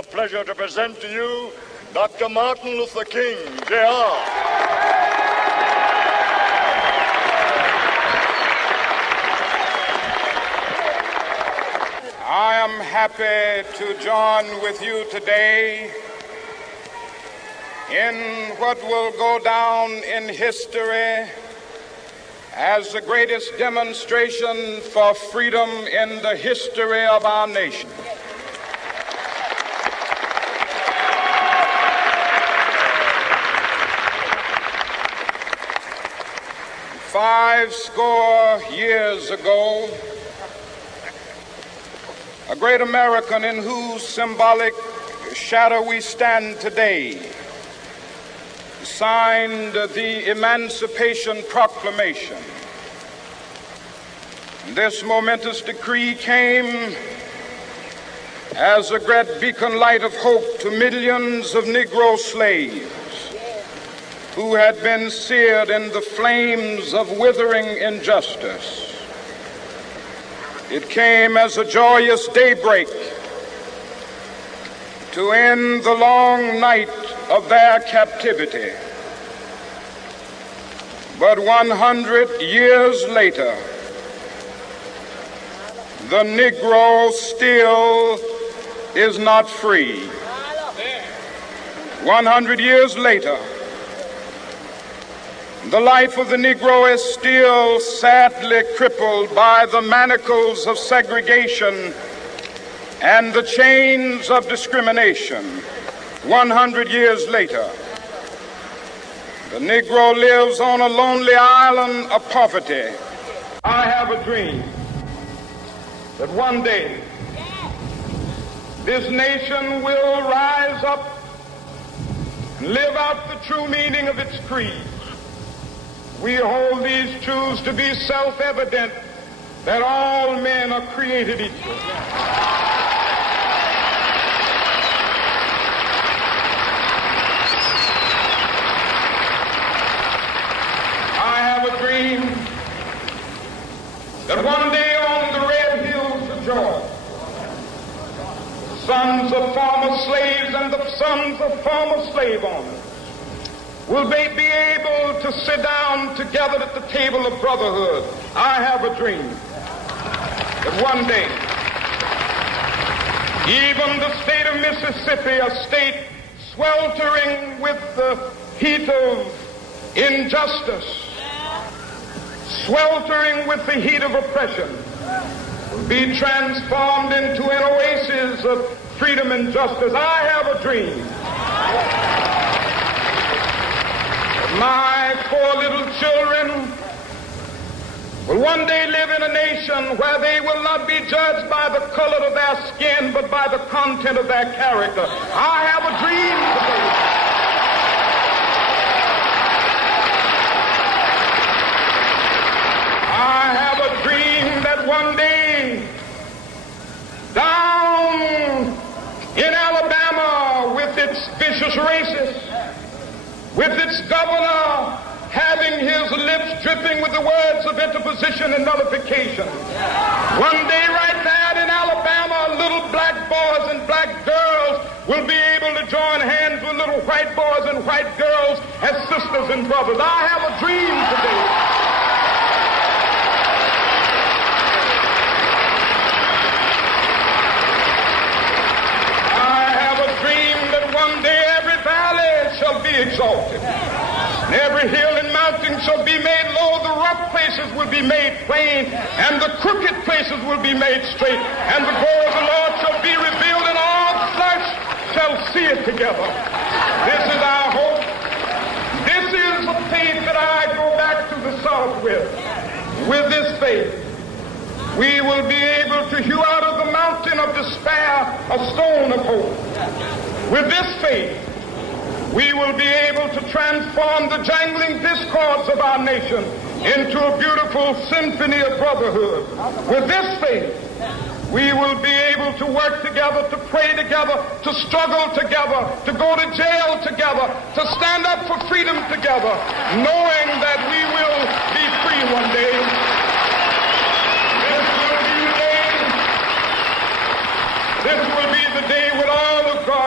the pleasure to present to you Dr. Martin Luther King, Jr. I am happy to join with you today in what will go down in history as the greatest demonstration for freedom in the history of our nation. Five score years ago, a great American in whose symbolic shadow we stand today signed the Emancipation Proclamation. This momentous decree came as a great beacon light of hope to millions of Negro slaves who had been seared in the flames of withering injustice. It came as a joyous daybreak to end the long night of their captivity. But 100 years later, the Negro still is not free. 100 years later, the life of the Negro is still sadly crippled by the manacles of segregation and the chains of discrimination. 100 years later, the Negro lives on a lonely island of poverty. I have a dream that one day this nation will rise up and live out the true meaning of its creed. We hold these truths to be self-evident, that all men are created equal. I have a dream that one day on the red hills of Georgia, the sons of former slaves and the sons of former slave owners will they be able to sit down together at the table of brotherhood. I have a dream that one day, even the state of Mississippi, a state sweltering with the heat of injustice, sweltering with the heat of oppression, will be transformed into an oasis of freedom and justice. I have a dream. My poor little children will one day live in a nation where they will not be judged by the color of their skin, but by the content of their character. I have a dream today. I have a dream that one day, down in Alabama, with its vicious racists, with its governor having his lips dripping with the words of interposition and nullification. One day right there in Alabama, little black boys and black girls will be able to join hands with little white boys and white girls as sisters and brothers. I have a dream today. I have a dream that one day every valley shall be exalted, and every hill and mountain shall be made low. The rough places will be made plain, and the crooked places will be made straight, and the glory of the Lord shall be revealed, and all flesh shall see it together. This is our hope. This is the faith that I go back to the South with. With this faith, we will be able to hew out of the mountain of despair a stone of hope. With this faith, we will be able to transform the jangling discords of our nation into a beautiful symphony of brotherhood. With this faith, we will be able to work together, to pray together, to struggle together, to go to jail together, to stand up for freedom together, knowing that we will be free one day. This will be the day when all of God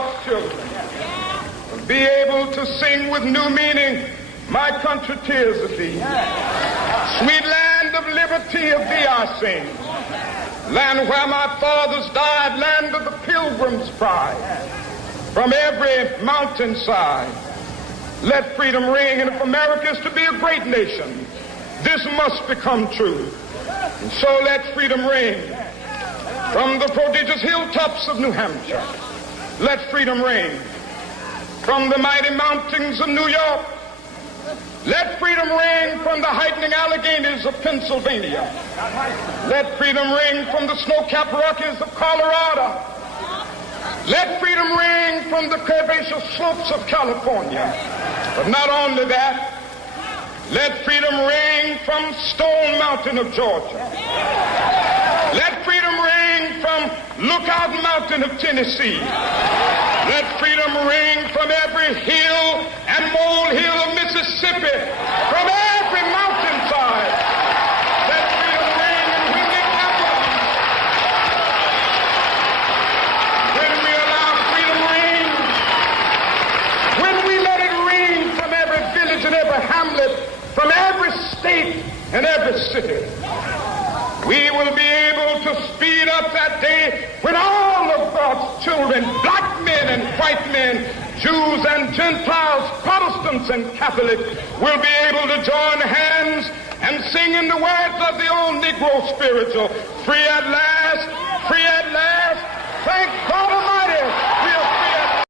to sing with new meaning, my country, tears of thee. Sweet land of liberty, of thee I sing. Land where my fathers died, land of the pilgrim's pride. From every mountainside, let freedom ring. And if America is to be a great nation, this must become true. And so let freedom ring. From the prodigious hilltops of New Hampshire, let freedom ring. From the mighty mountains of New York, let freedom ring. From the heightening Alleghenies of Pennsylvania, let freedom ring. From the snow-capped Rockies of Colorado, let freedom ring. From the curvaceous slopes of California. But not only that, let freedom ring from Stone Mountain of Georgia. Let freedom ring from Lookout Mountain of Tennessee. Let freedom ring from every hill and molehill of Mississippi, from every mountainside. Let freedom ring, and when it happens, when we allow freedom ring, when we let it ring from every village and every hamlet, from every state and every city, we will be able to speed up that day when all of God's children, black men and white men, Jews and Gentiles, Protestants and Catholics, will be able to join hands and sing in the words of the old Negro spiritual, free at last, thank God.